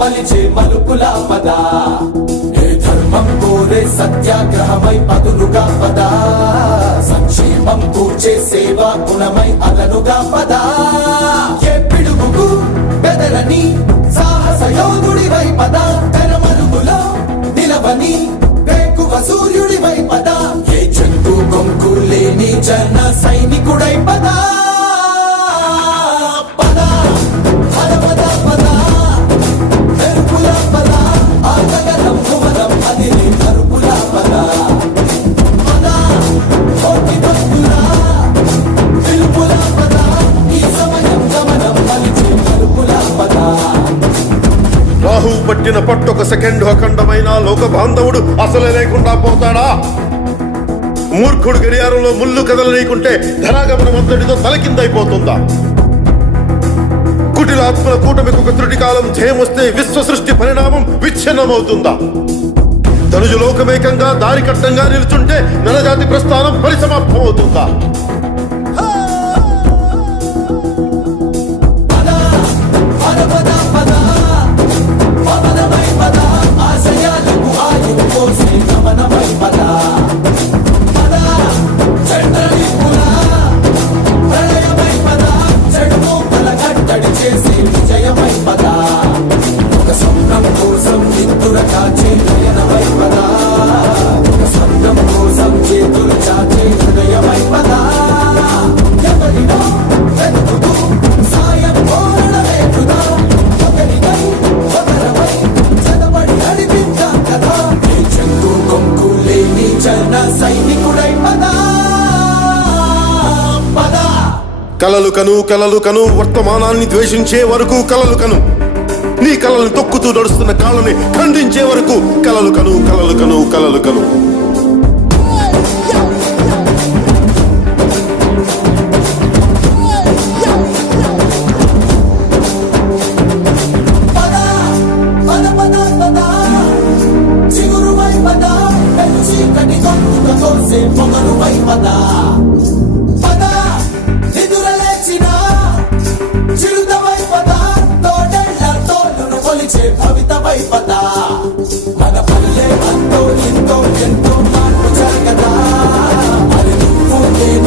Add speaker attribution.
Speaker 1: మలిచే మలుపుల పద? ఏ ధర్మం కోరే సత్యాగ్రహమై పదులుగా పద? సంక్షేమం కూర్చే సేవా గుణమై అదనుగా పద? ఏ పిడుగుకు బెదరని సాహస యోధుడివై పద? తెరమరుగులో నిలవని వేకువ సూర్యుడివై పద? ఏ చెంగు కొంకు లేని జన సైనికుడై పదా?
Speaker 2: పట్టిన పట్టొక సెకండ్ అఖండమైన లోక బాంధవుడు అసలే లేకుండా పోతాడా? మూర్ఖుడు గడియారంలో ముళ్ళు కదలనీకుంటే ధనాగమనం అంతటితో తలకిందైపోతుందా కుటిలాత్మల కూటమికి ఒక త్రుటి కాలం జయమొస్తే విశ్వ సృష్టి పరిణామం విచ్ఛిన్నమవుతుందా? ధనుజు లోకమేకంగా దారి కట్టంగా నిలుచుంటే నలజాతి ప్రస్థానం పరిసమాప్తమవుతుందా?
Speaker 1: కోసం నిద్దుర కాచే నయనమై కోసం చేతులు చాచే హృదయమై ఎవరినో వెతుకుతూ సాయం కోరడమే ఒకరమై చదవడి నడిపించాం కదా. ఈ చెంగు కొంకు లేని జన సైనికుడై
Speaker 2: కలలు కను కలలు కను వర్తమానాన్ని ద్వేషించే వరకు కలలు కను. నీ కలలను తొక్కుతూ నడుస్తున్న కాళ్ళని ఖండించే వరకు కలలు కను కలలు కను కలలు కను.
Speaker 1: పద పద పద పద. తోలును భవిత వైపత. మన పల్లె అంతో ఎంతో ఎంతో